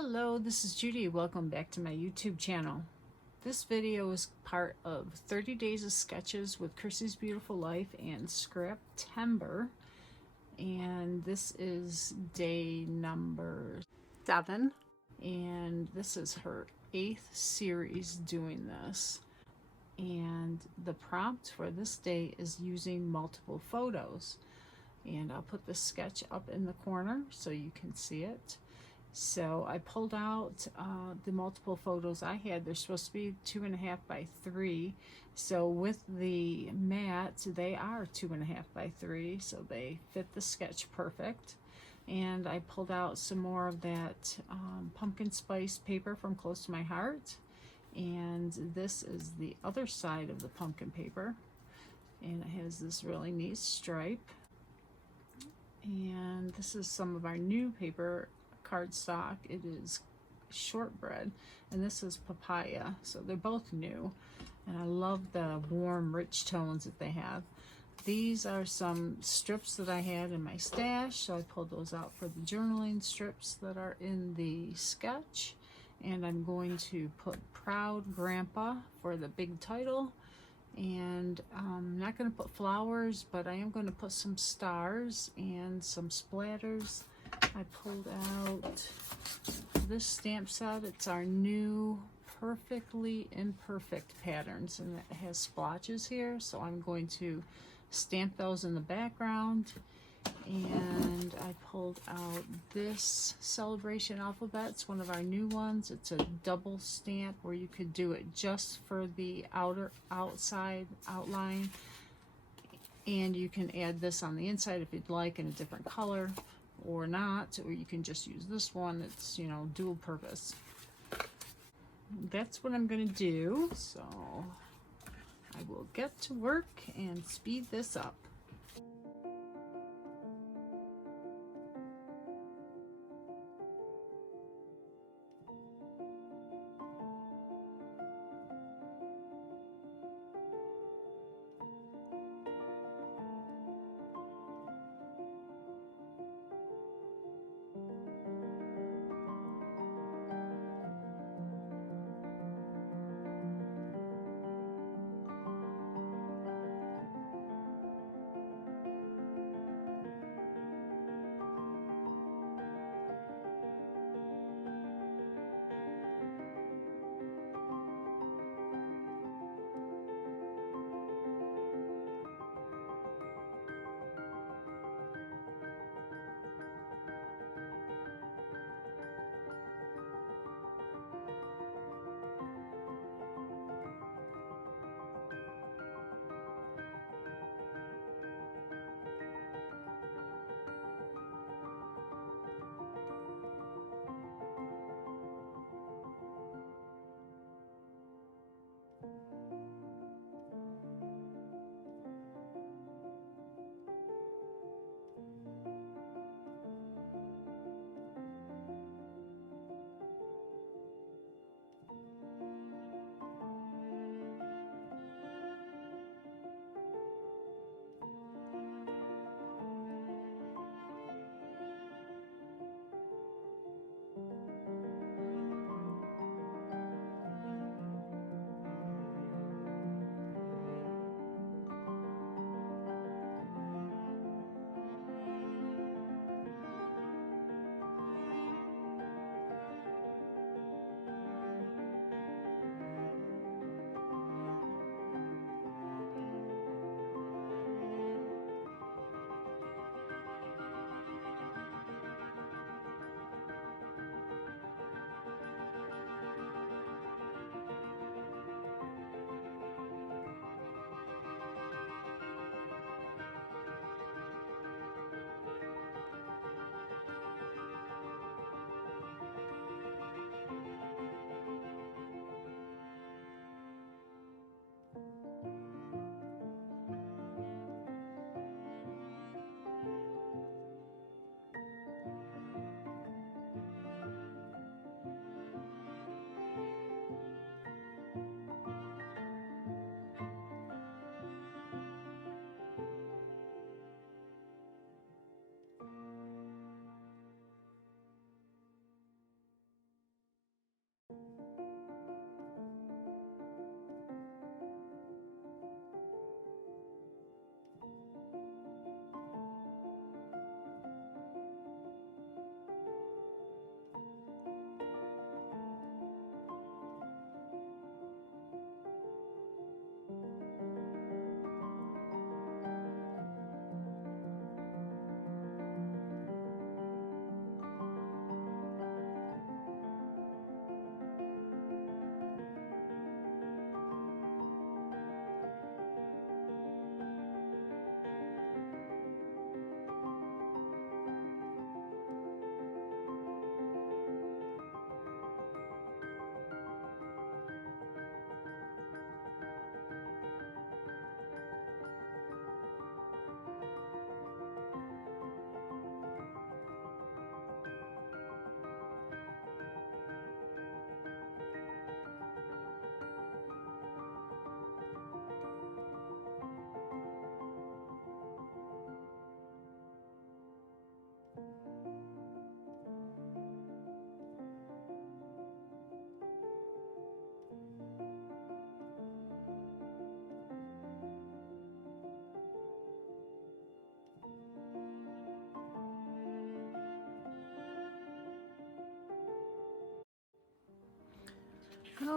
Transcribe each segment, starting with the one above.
Hello, this is Judy. Welcome back to my YouTube channel. This video is part of 30 Days of Sketches with Christy's Beautiful Life and Scraptember. And this is day number 7. And this is her 8th series doing this. And the prompt for this day is using multiple photos. And I'll put the sketch up in the corner so you can see it. So I pulled out the multiple photos I had. They're supposed to be 2.5 by 3. So with the mat, they are 2.5 by 3. So they fit the sketch perfect. And I pulled out some more of that pumpkin spice paper from Close to My Heart. And this is the other side of the pumpkin paper. And it has this really neat stripe. And this is some of our new paper cardstock. It is shortbread, and this is papaya. So they're both new, and I love the warm, rich tones that they have. These are some strips that I had in my stash, so I pulled those out for the journaling strips that are in the sketch. And I'm going to put Proud Grandpa for the big title. And I'm not going to put flowers, but I am going to put some stars and some splatters. I pulled out this stamp set. It's our new Perfectly Imperfect patterns, and it has splotches here, so I'm going to stamp those in the background. And I pulled out this Celebration Alphabet. It's one of our new ones. It's a double stamp where you could do it just for the outside outline, and you can add this on the inside if you'd like in a different color or not, or you can just use this one. It's, you know, dual purpose. That's what I'm gonna do, so I will get to work and speed this up.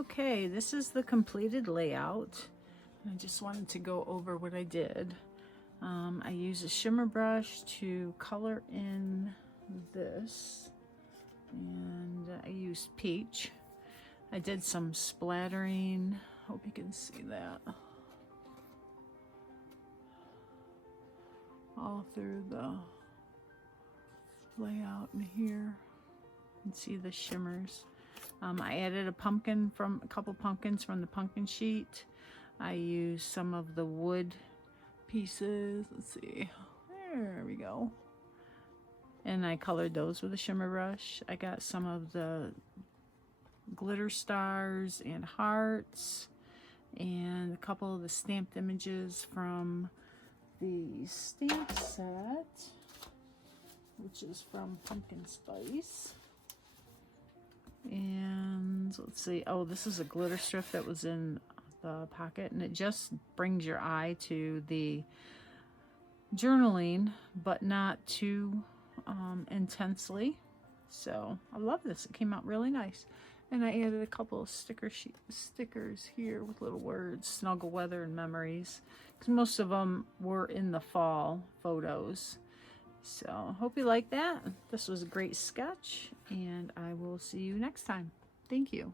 Okay, this is the completed layout. I just wanted to go over what I did. I use a shimmer brush to color in this, and I used peach. I did some splattering. Hope you can see that. All through the layout in here. You can see the shimmers. I added a couple pumpkins from the pumpkin sheet. I used some of the wood pieces. Let's see. There we go. And I colored those with a shimmer brush. I got some of the glitter stars and hearts, and a couple of the stamped images from the stamp set, which is from Pumpkin Spice. And let's see, oh, this is a glitter strip that was in the pocket, and it just brings your eye to the journaling, but not too intensely. So I love this. It came out really nice. And I added a couple of stickers here with little words, snuggle weather and memories, because most of them were in the fall photos. So hope you like that. This was a great sketch, and I will see you next time. Thank you.